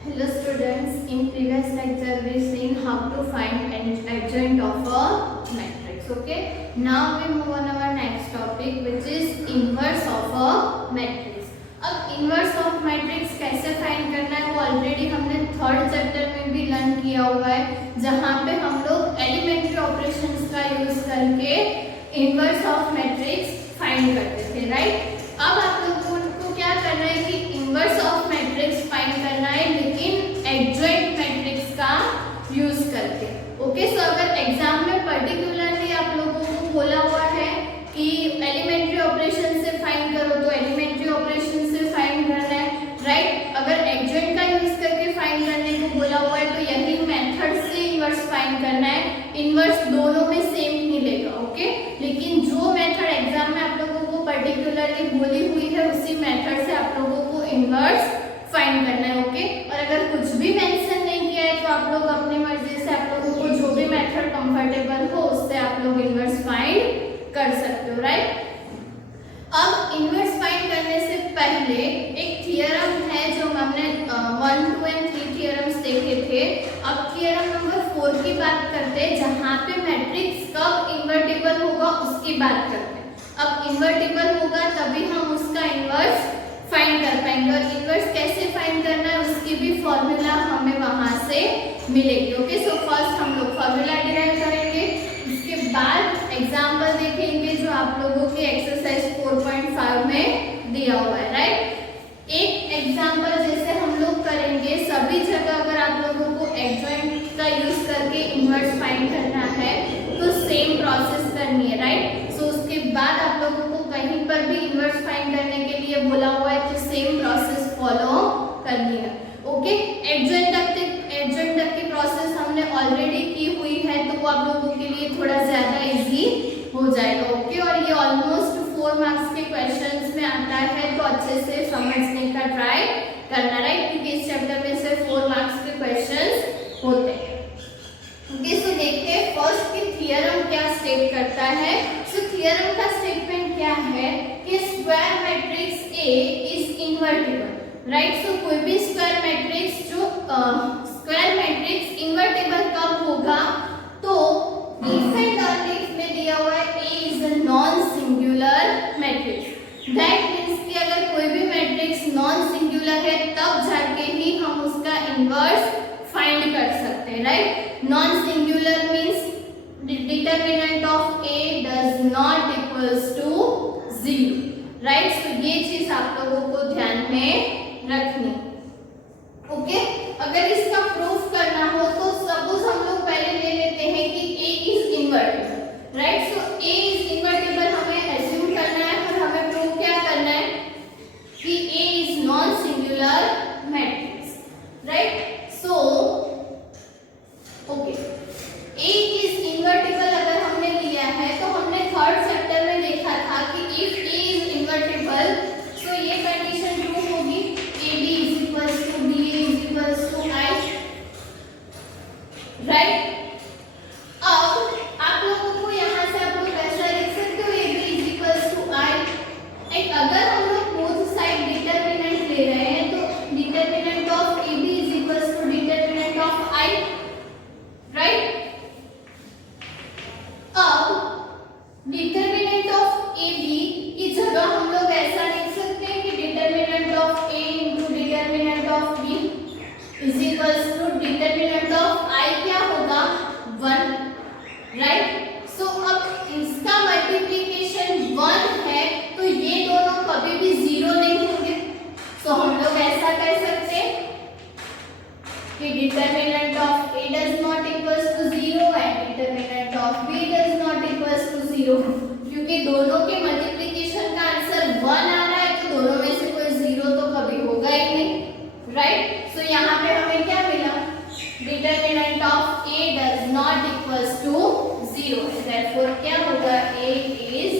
Hello students, in previous lecture we seen how to find an adjoint of a matrix. Okay, now we move on our next topic which is inverse of a matrix. अब inverse of matrix कैसे find करना है वो already हमने third chapter में भी learn किया हुआ है, जहाँ पे हम लोग एलिमेंट्री ऑपरेशंस का यूज करके इनवर्स ऑफ मैट्रिक्स फाइंड करते थे, राइट। अब आप लोगों को क्या करना है कि इनवर्स ऑफ मैट्रिक्स फाइंड करना है, लेकिन एडजॉइंट मैट्रिक्स का यूज करके। ओके, सो अगर एग्जाम में पर्टिकुलरली आप लोगों को बोला हुआ है कि एलिमेंट्री ऑपरेशन से फाइंड करो तो एलिमेंट्री ऑपरेशन से फाइंड करना है, राइट। अगर एडजॉइंट का यूज करके फाइंड करने को बोला हुआ है तो यही मेथड से इनवर्स फाइंड करना है। इनवर्स दोनों में सेम मिलेगा, ओके। लेकिन जो मेथड एग्जाम में आप लोगों को पर्टिकुलरली बोली हुई है उसी मेथड से आप लोगों को इनवर्स फाइंड करना है, ओके। और अगर कुछ भी मेंशन नहीं किया है तो आप लोग अपनी मर्जी से आप लोगों को जो भी मेथड कंफर्टेबल हो उससे आप लोग इनवर्स फाइंड कर सकते हो, राइट। अब इनवर्स फाइंड करने से पहले एक थ्योरम है जो हमने 1, 2 और 3 थ्योरम्स देखे थे। अब थ्योरम नंबर 4 की बात करते हैं, जहाँ पे मैट्रिक्स कब इन्वर्टिबल होगा उसकी बात करते हैं। अब इन्वर्टिबल होगा तभी हम उसका इनवर्स फाइंड कर पाएंगे, और इनवर्स कैसे फाइंड करना है उसकी भी फॉर्मूला हमें वहां से मिलेगी, ओके। सो फर्स्ट हम लोग फॉर्मूला डिराइव करेंगे, उसके बाद एग्जांपल देखेंगे जो आप लोगों के एक्सरसाइज 4.5 में दिया हुआ है, राइट। एक एग्जांपल जैसे हम लोग करेंगे, सभी जगह अगर आप लोगों को एडजॉइंट का यूज करके इनवर्स फाइंड करना है तो सेम प्रोसेस करनी है, राइट। सो उसके बाद आप लोगों को कहीं पर भी इनवर्स फाइंड करने के लिए बोला हुआ है तो सेम प्रोसेस फॉलो करनी है, ओके। एडजॉइंट तक की प्रोसेस हमने ऑलरेडी की हुई है तो वो आप लोगों के लिए थोड़ा ज्यादा इजी हो जाएगा, ओके। और ये ऑलमोस्ट 4 मार्क्स के क्वेश्चंस में आता है तो अच्छे से समझने का ट्राई करना, राइट, क्योंकि इस चैप्टर में से 4 मार्क्स के क्वेश्चंस होते हैं, ओके। सो देखते हैं फर्स्ट की थ्योरम क्या स्टेट करता है। सो थ्योरम का स्टेटमेंट क्या है कि square matrix A is invertible, right. So कोई भी square matrix square matrix invertible कब होगा तो इफ एंड ओनली इसमें दिया हुआ है A is a non singular matrix. That means कि अगर कोई भी मैट्रिक्स नॉन सिंगुलर है तब जाके ही हम उसका इनवर्स फाइंड कर सकते हैं, right. Non singular means determinant of A does not equals to 0, right. So ये चीज आप लोगों को ध्यान में रखनी, ओके। अगर इसका प्रूफ करना हो तो सपोज हम लोग पहले ले लेते हैं कि A is invertible, right. So A is invertible हमें एज्यूम करना है और हमें प्रूव क्या करना है कि A is non singular matrix, right. So okay, A is invertible अगर हमने लिया है तो हमने थर्ड चैप्टर में देखा था कि if A is invertible so ये कंडीशन ट्रू होगी, A B is equals to B is equals to I, right. अब आप लोगों को यहाँ से आप लोग ऐसा लिख सकते हो A B is equals to I. एक अगर हम लोग बोथ साइड डिटरमिनेंट ले रहे हैं तो determinant of A B is equals to determinant of I, right. अब डिटरमिनेंट ऑफ ए बी की जगह हम लोग ऐसा लिख सकते हैं कि determinant of A into determinant of B is equals to determinant of I क्या होगा 1, राइट। सो अब इसका मल्टीप्लिकेशन 1 है तो ये दोनों कभी भी 0 नहीं होंगे। सो हम लोग ऐसा कह सकते हैं कि determinant of a does not equals to 0 and determinant of b does not equals to 0, क्योंकि दोनों के मल्टीप्लिकेशन का आंसर 1 आ रहा है तो दोनों में से कोई 0 तो कभी होगा ही नहीं, राइट। सो यहाँ पे हमें क्या मिला, determinant of a does not equals to 0, therefore क्या होगा a is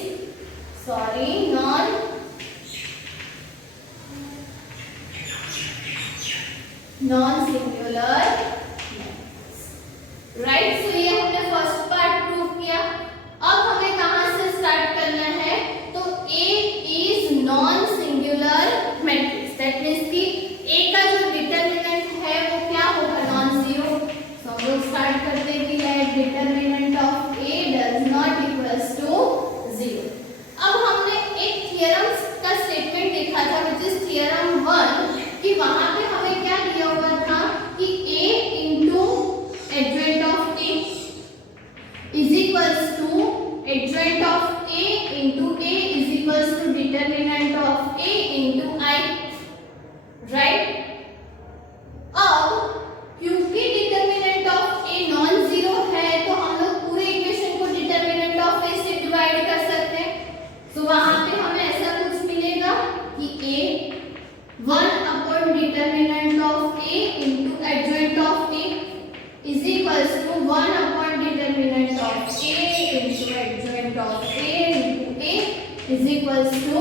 non singular, right. So ये हमने फर्स्ट पार्ट प्रूव किया। अब हमें कहां से स्टार्ट करना है तो A is non singular matrix, that means कि A का जो डिटरमिनेंट है इक्वल्स टू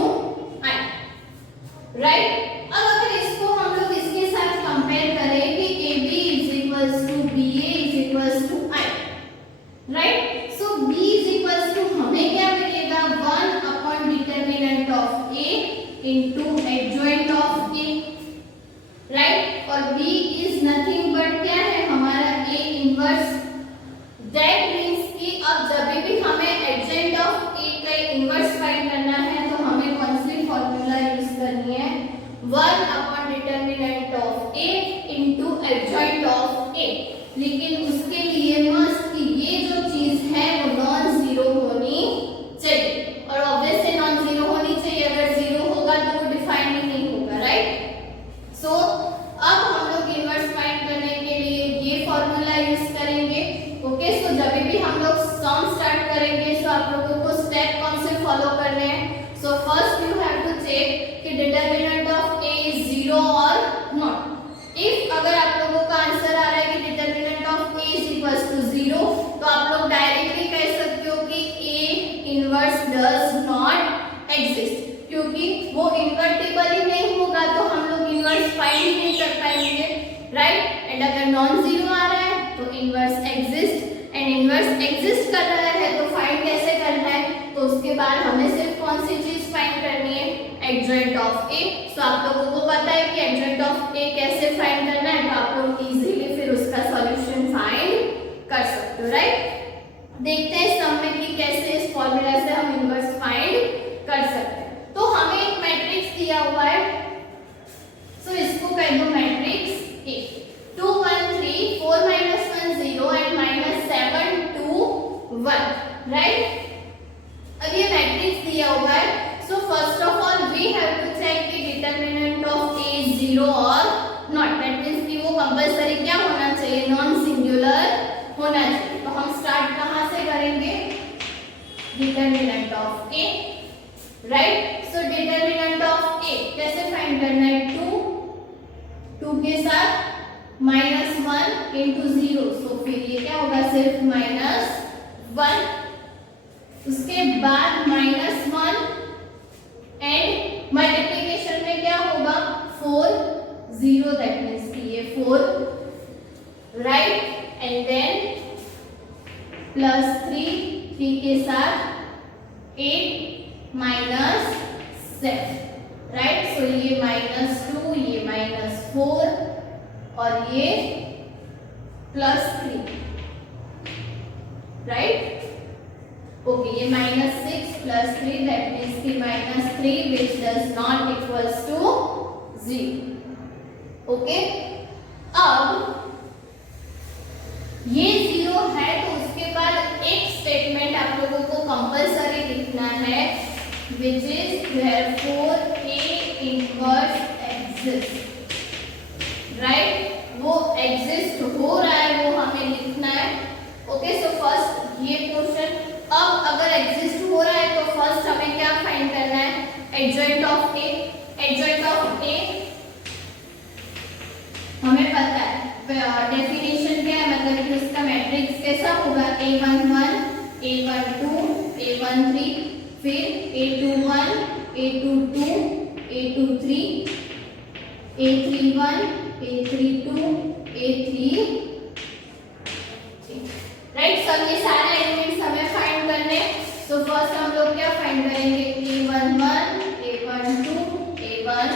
आई, राइट। अब अगर इसको हम लोग इसके साथ कंपेयर करें कि A B is equals to B A is equals to I, right. So B is equals to हमें क्या मिलेगा 1 upon determinant of A into adjoint of A, right. और b इज नथिंग बट क्या है हमारा a inverse. That means कि अब जब भी हमें एडजॉइंट ऑफ a का इनवर्स फाइंड करना है तो हमें कौन सी फार्मूला यूज करनी है 1 upon determinant of a into adjoint of a। लेकिन उसके लिए मस्ट कि ये जो चीज है वो नॉन जीरो होनी चाहिए, और ऑब्वियसली नॉन जीरो होनी चाहिए। अगर जीरो होगा तो वो डिफाइन ही नहीं होगा, राइट। सो अब हम लोग इनवर्स फाइंड करने के लिए ये फॉर्मूला यूज करेंगे, ओके। सो जब भी हम लोग सम स्टार्ट करेंगे सो आप लोगों को स्टेप कौन से फॉलो करने हैं। So first you have to check कि determinant of a is zero or not. If अगर आप लोगों का आंसर आ रहा है कि determinant of a is equals to zero, तो आप लोग डायरेक्टली कह सकते हो कि a inverse does not exist, क्योंकि वो इन्वर्टिबल ही नहीं होगा तो हम लोग इनवर्स फाइंड ही नहीं कर पाएंगे, राइट। एंड अगर नॉन जीरो आ रहा है तो inverse exist, and inverse exist कर रहा है तो फाइंड कैसे करना है, तो उसके बाद हमें सिर्फ कौन सी चीज फाइंड करनी है एडजॉइंट ऑफ ए। सो आप लोगों को पता है कि एडजॉइंट ऑफ ए कैसे फाइंड करना है, तो आप लोग इजीली फिर उसका सॉल्यूशन फाइंड कर सकते हो, राइट। देखते हैं सम में कि कैसे इस फॉर्मूला से हम इनवर्स फाइंड कर सकते हैं। तो हमें एक मैट्रिक्स दिया हुआ है, सो इसको कह दो मैट्रिक्स A 2 1 3 4 -1 0 एंड -7 2 1, राइट। अब ये मैट्रिक्स दिया हुआ है, so first of all we have to check कि determinant of A is zero or not. That means कि वो कंपल्सरी क्या होना चाहिए नॉन सिंगुलर होना चाहिए। तो हम स्टार्ट कहां से करेंगे determinant of A, right. So determinant of A कैसे फाइंड करना है 2 के साथ -1 into 0, सो फिर ये क्या होगा सिर्फ -1। उसके बाद -1 एंड मल्टीप्लिकेशन में क्या होगा 4 0, दैट मींस कि ये 4, राइट। एंड देन +3 के साथ 8 -7, राइट। सो ये -2 ये -4 और ये +3, राइट। ओके, ये -6 +3 दैट मींस कि -3 which does not equals to 0, okay. अब ये 0 है तो उसके बाद एक स्टेटमेंट आप लोगों को कंपल्सरी लिखना है which is therefore A inverse exists, right. वो एग्जिस्ट हो रहा है वो हमें लिखना है, ओके। सो फर्स्ट ये पोर्शन, अब अगर एग्जिस्ट हो रहा है तो फर्स्ट हमें क्या फाइंड करना है adjoint of A। Adjoint of A हमें पता है डेफिनेशन क्या है, मतलब कि उसका मैट्रिक्स कैसा होगा A11 A12 A13 फिर A21 A22 A23 A31 A32 A33, right. सब ये सारे एलिमेंट्स हमें फाइंड करने। सो फर्स्ट हम लोग क्या फाइंड करेंगे A11 A12 A1।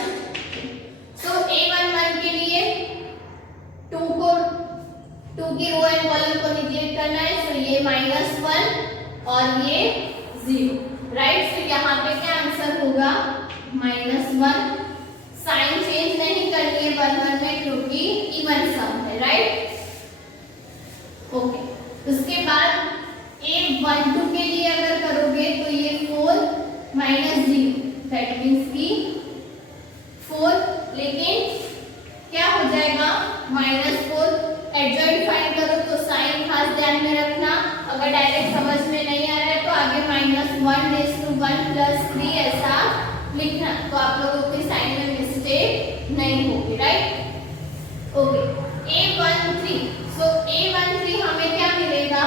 सो A11 के लिए 2 की रो एंड कॉलम को निगलेक्ट करना है, सो ये -1 और ये 0, राइट। सो यहाँ पे क्या आंसर होगा -1। साइन चेंज नहीं करनी है 1 में क्योंकि इवन सम है, राइट, ओके। उसके बाद A12 के लिए अगर करोगे तो ये 4 -0 दैट मींस कि 4, लेकिन क्या हो जाएगा -4। एडजॉइंट फाइंड करो तो साइन खास ध्यान में रखना, अगर डायरेक्ट समझ में नहीं आ रहा है तो आगे -1 + 3 ऐसा लिखना, तो आप लोगों के साइन में मिस्टेक नहीं होगी, राइट, ओके। A13, सो A13 हमें क्या मिलेगा,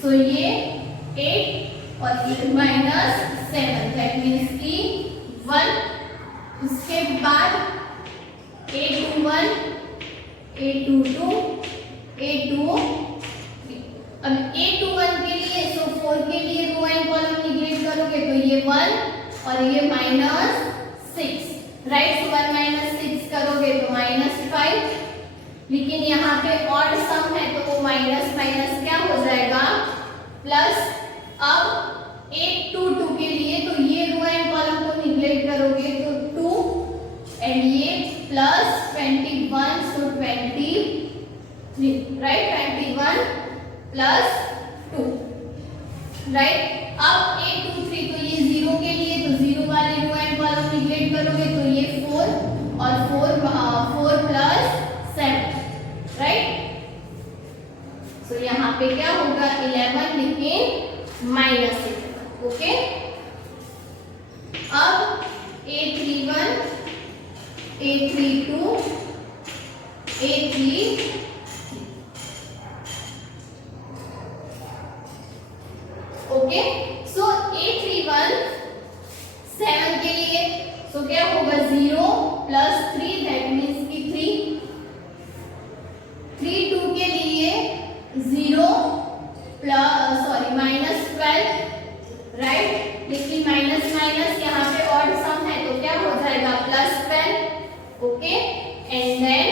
सो ये 8 और ये -7 7 दैट मीन्स की 1, उसके बाद A21 A22 A23। अब A21 के लिए 4 के लिए रो एंड कॉलम निगलेक्ट करोगे तो ये 1 और ये -6, राइट। सो 1 -6 करोगे तो -5, लेकिन यहाँ पे ऑड सम है तो वो माइनस माइनस क्या हो जाएगा, प्लस। अब 822 के लिए तो ये रो एंड कॉलम को निगलेक्ट करोगे तो 2 एंड ये प्लस 21 सो 23, राइट। 21 plus 2, right. अब 823 तो ये 0 के लिए तो 0 वाले रो एंड कॉलम निगलेक्ट करोगे तो ये 4 और 4 प्लस 7, राइट। सो यहाँ पे क्या होगा 11 लेकिन -11, ओके। अब A31 A32 A33, ओके। सो A31 7 के लिए सो क्या होगा 0 प्लस 3 दैट मीन्स की 3। 32 के लिए 0 प्लस -12, राइट। लेकिन माइनस माइनस यहाँ पे ऑड सम है तो क्या हो जाएगा +12, okay. And then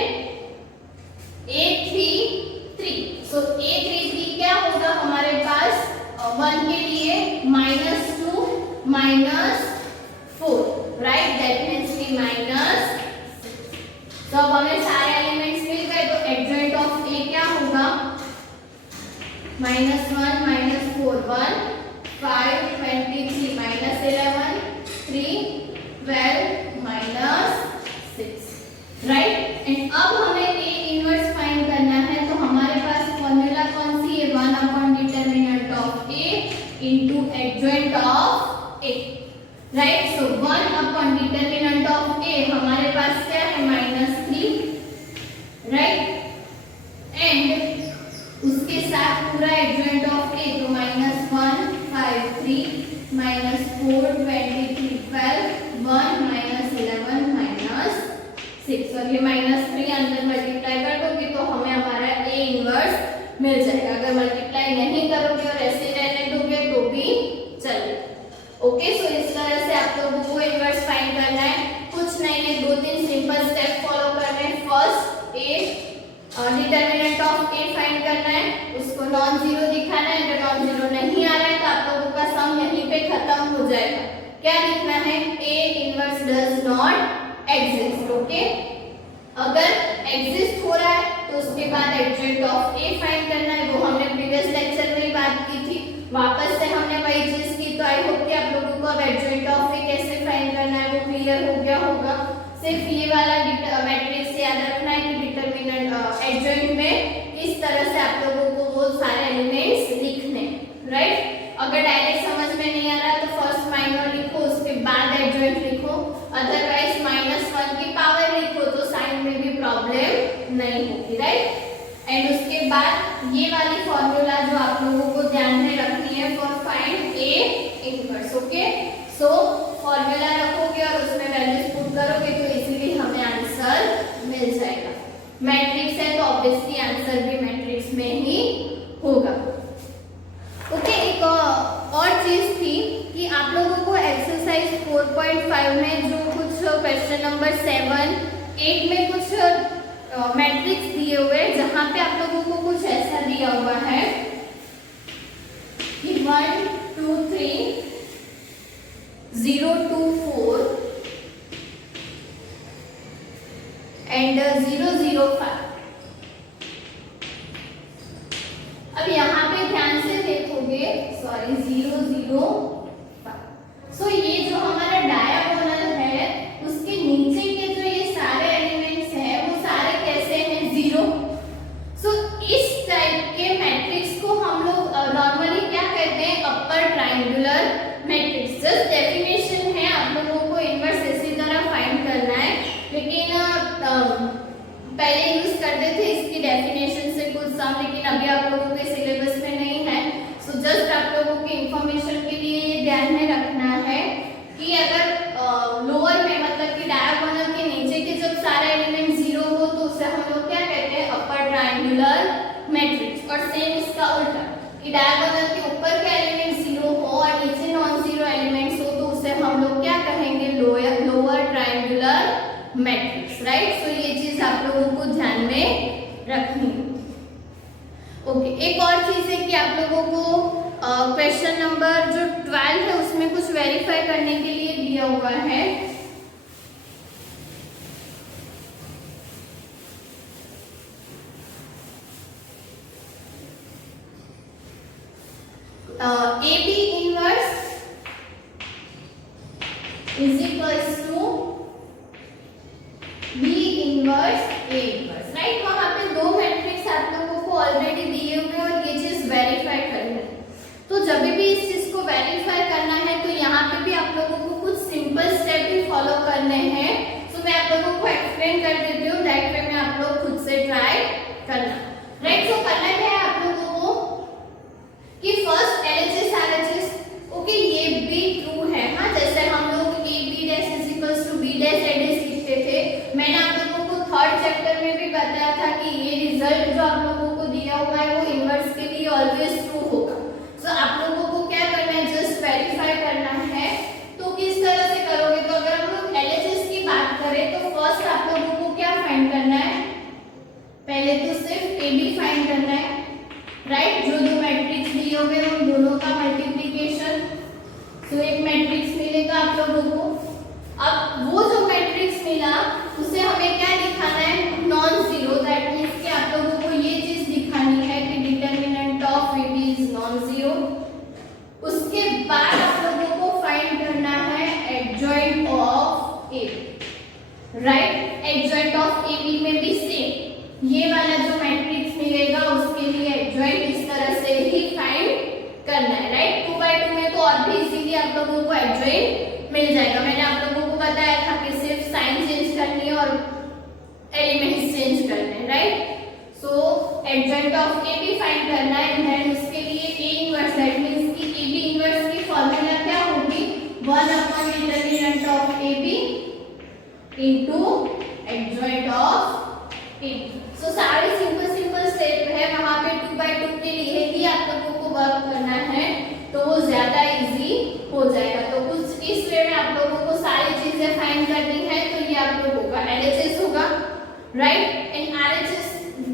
A33 so A33 क्या होगा हमारे पास 1 के लिए -2 -4, राइट। दैट मीन्स की -6। तो अब हमें सारे एलिमेंट्स मिल गए तो एडजॉइंट ऑफ A क्या होगा -1 -4 1 5 23 -11 3 12 -6, राइट। एंड अब हमें A इनवर्स फाइंड करना है तो हमारे पास फॉर्मूला कौन सी है one by determinant of A into adjoint of A, right. So one by determinant of A हमारे पास क्या है -3, राइट। एंड उसके साथ पूरा एडजॉइंट ऑफ A तो -1 5 3 -4 23 12 1 -11 -6 और ये -3 अंदर मल्टीप्लाई कर दोगे तो हमें हमारा A इनवर्स मिल जाएगा। अगर मल्टीप्लाई नहीं करोगे और ऐसे रहने दोगे तो भी चलेगा, ओके। सो इस तरह से आप लोगों को इनवर्स फाइंड करना है। कुछ नहीं है, 2-3 सिंपल स्टेप फॉलो करने हैं। First A determinant of A find करना है, उसको नॉन जीरो दिखाना है। अगर नॉन जीरो नहीं आ रहा है तो आप लोगों का सम यहीं पे खत्म हो जाएगा। क्या लिखना है A inverse does not exist, okay. अगर एग्जिस्ट हो रहा है तो उसके बाद एडजॉइंट ऑफ A फाइंड करना है, वो हमने प्रीवियस लेक्चर में बात की थी। वापस से हमने वही चीज की, तो आई होप कि आप लोगों को अब एडजॉइंट ऑफ A कैसे फाइंड करना है वो क्लियर हो गया होगा। सिर्फ ये वाला मैट्रिक्स याद रखना है कि डिटरमिनेंट एडजॉइंट में इस तरह से आप लोगों को वो सारे एलिमेंट्स लिखने, राइट। अगर डायरेक्ट समझ में नहीं आ रहा तो फर्स्ट माइनर लिखो, उसके बाद एडजॉइंट लिखो। अदरवाइज -1 की पावर लिखो तो साइन में भी प्रॉब्लम नहीं होगी, राइट। एंड उसके बाद ये वाली फॉर्मूला जो आप लोगों को ध्यान में रखनी है for find A inverse, okay. So formula रखोगे और उसमें वैल्यूज पुट करोगे तो इजीली हमें आंसर मिल जाएगा। मैट्रिक्स है तो ऑब्वियसली आंसर भी मैट्रिक्स में ही होगा, ओके। एक और चीज थी कि आप लोगों को एक्सरसाइज 4.5 में जो कुछ क्वेश्चन नंबर 7 8 में कुछ मैट्रिक्स दिए हुए हैं, जहां पे आप लोगों को कुछ ऐसा दिया हुआ है कि 1 2 3 0 2 4 एंड 0 0 5। अब यहाँ पे ध्यान से देखोगे, 0 0 5। सो ये जो हमारा डायगोनल है उसके नीचे के जो ये सारे एलिमेंट्स हैं वो सारे कैसे हैं 0। सो इस टाइप के मैट्रिक्स को हम लोग नॉर्मली क्या कहते हैं upper triangular matrix. Just definition है, आप लोगों को इनवर्स इसी तरह फाइंड करना है, लेकिन पहले यूज करते थे इसकी डेफिनेशन से कुछ सम, लेकिन अभी आप लोगों के सिलेबस में नहीं है। सो जस्ट आप लोगों की इंफॉर्मेशन के लिए ये ध्यान में रखना है कि अगर लोअर में मतलब कि डायगोनल के नीचे के जब सारे एलिमेंट जीरो हो तो उसे हम लोग क्या कहते हैं, अपर ट्रायंगुलर मैट्रिक्स। और सेम इसका उल्टा कि डायगोनल के ऊपर के एलिमेंट जीरो हो और नीचे नॉन जीरो एलिमेंट्स हो तो उसे हम लोग क्या कहेंगे, lower triangular matrix, right. So ये चीज आप लोगों को ध्यान में रखनी है। ओके, एक और चीज है कि आप लोगों को क्वेश्चन नंबर जो 12 है उसमें कुछ वेरीफाई करने के लिए दिया हुआ है। AB inverse is equals to B inverse A inverse, right. वहां पे दो मैट्रिक्स आप लोगों को ऑलरेडी दिए हुए और ये चीज वेरीफाई करनी है। तो जब भी इस चीज को वेरीफाई करना है तो यहाँ पे भी आप लोगों को कुछ सिंपल स्टेप भी फॉलो करने हैं। तो मैं आप लोगों को एक्सप्लेन कर देती हूँ, दैट वे में आप लोग खुद से ट्राई करना, राइट। सो करना क्या है आप लोगों को कि फर्स्ट LHS RHS, ओके, ये भी ट्रू है, हाँ, जैसे हम लोग AB' = B' ZS लिखते थे। मैंने आप लोगों को थर्ड चैप्टर में भी बताया था कि ये रिजल्ट जो आप लोगों को दिया हुआ है वो इनवर्स के लिए ऑलवेज ट्रू होगा। सो आप लोगों को क्या करना है, जस्ट वेरीफाई करना है। तो किस तरह से करोगे, तो अगर हम लोग LHS की बात करें तो फर्स्ट आप लोगों को क्या फाइंड करना है, पहले तो सिर्फ AB फाइंड करना है, राइट। जो दो मैट्रिक्स दिए होंगे उन दोनों का मल्टीप्लिकेशन, तो एक मैट्रिक्स मिलेगा आप लोगों को। अब वो जो मैट्रिक्स मिला उसे हमें क्या दिखाना है, नॉन जीरो, दैट मींस कि आप लोगों को ये चीज दिखानी है कि determinant of AB is non zero. उसके बाद आप लोगों को फाइंड करना है adjoint of AB, right. Adjoint of AB में भी सेम ये वाला जो मैट्रिक्स मिलेगा उसके लिए एडजॉइंट इस तरह से ही फाइंड करना है, राइट। 2/2 में तो और भी इजीली आप लोगों को एडजॉइंट मिल जाएगा। मैंने आप लोगों को बताया था कि सिर्फ साइन चेंज करनी है और एलिमेंट्स चेंज करने हैं, right. So adjoint of AB find करना है, देन उसके लिए A इनवर्स, दैट मींस कि AB इनवर्स की फॉर्मूला क्या होगी, one by determinant of AB into adjoint of AB। So सारे सिंपल स्टेप है, वहां पे 2/2 के लिए ही आप लोगों को वर्क करना है तो वो ज्यादा इजी हो जाएगा। तो कुछ इस वे में आप लोगों को सारी चीजें फाइंड करनी है। तो ये आप लोगों का LHS होगा, राइट। इन RHS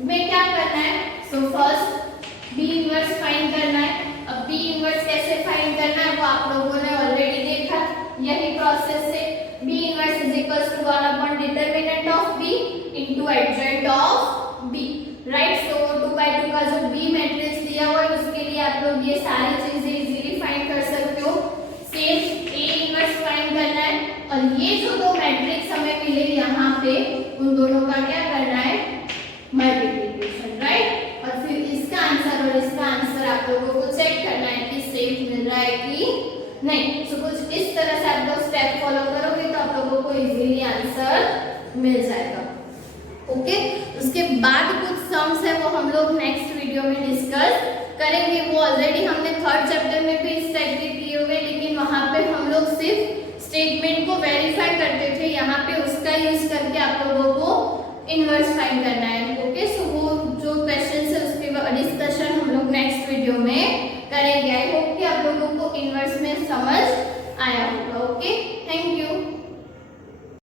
में क्या करना है, so first B inverse find करना है। अब B इनवर्स कैसे फाइंड करना है वो आप लोगों ने ऑलरेडी देखा, यही प्रोसेस से B inverse is equals to one by determinant of B into adjoint of B, right. So 2/2 का जो B मैट्रिक्स दिया हुआ है उसके लिए आप लोग ये सारी चीजें इजीली फाइंड कर सकते हो। सेम A इनवर्स फाइंड करना है और ये जो दो मैट्रिक्स हमें मिले यहाँ पे उन दोनों का क्या करना है, मल्टीप्लिकेशन, राइट। और फिर इसका आंसर और इसका आंसर आप लोगों को चेक करना है कि सेम मिल रहा है कि नहीं। सो कुछ इस तरह से आप लोग स्टेप फॉलो करोगे तो आप लोगों को इजीली आंसर मिल जाएगा, ओके। उसके बाद कुछ सम्स है वो हम लोग नेक्स्ट वीडियो में डिस्कस करेंगे। वो ऑलरेडी हमने थर्ड चैप्टर में भी इस टाइप के किए हुए, लेकिन वहां पे हम लोग सिर्फ स्टेटमेंट को वेरीफाई करते थे, यहाँ पे उसका यूज करके आप लोगों को इनवर्स फाइंड करना है।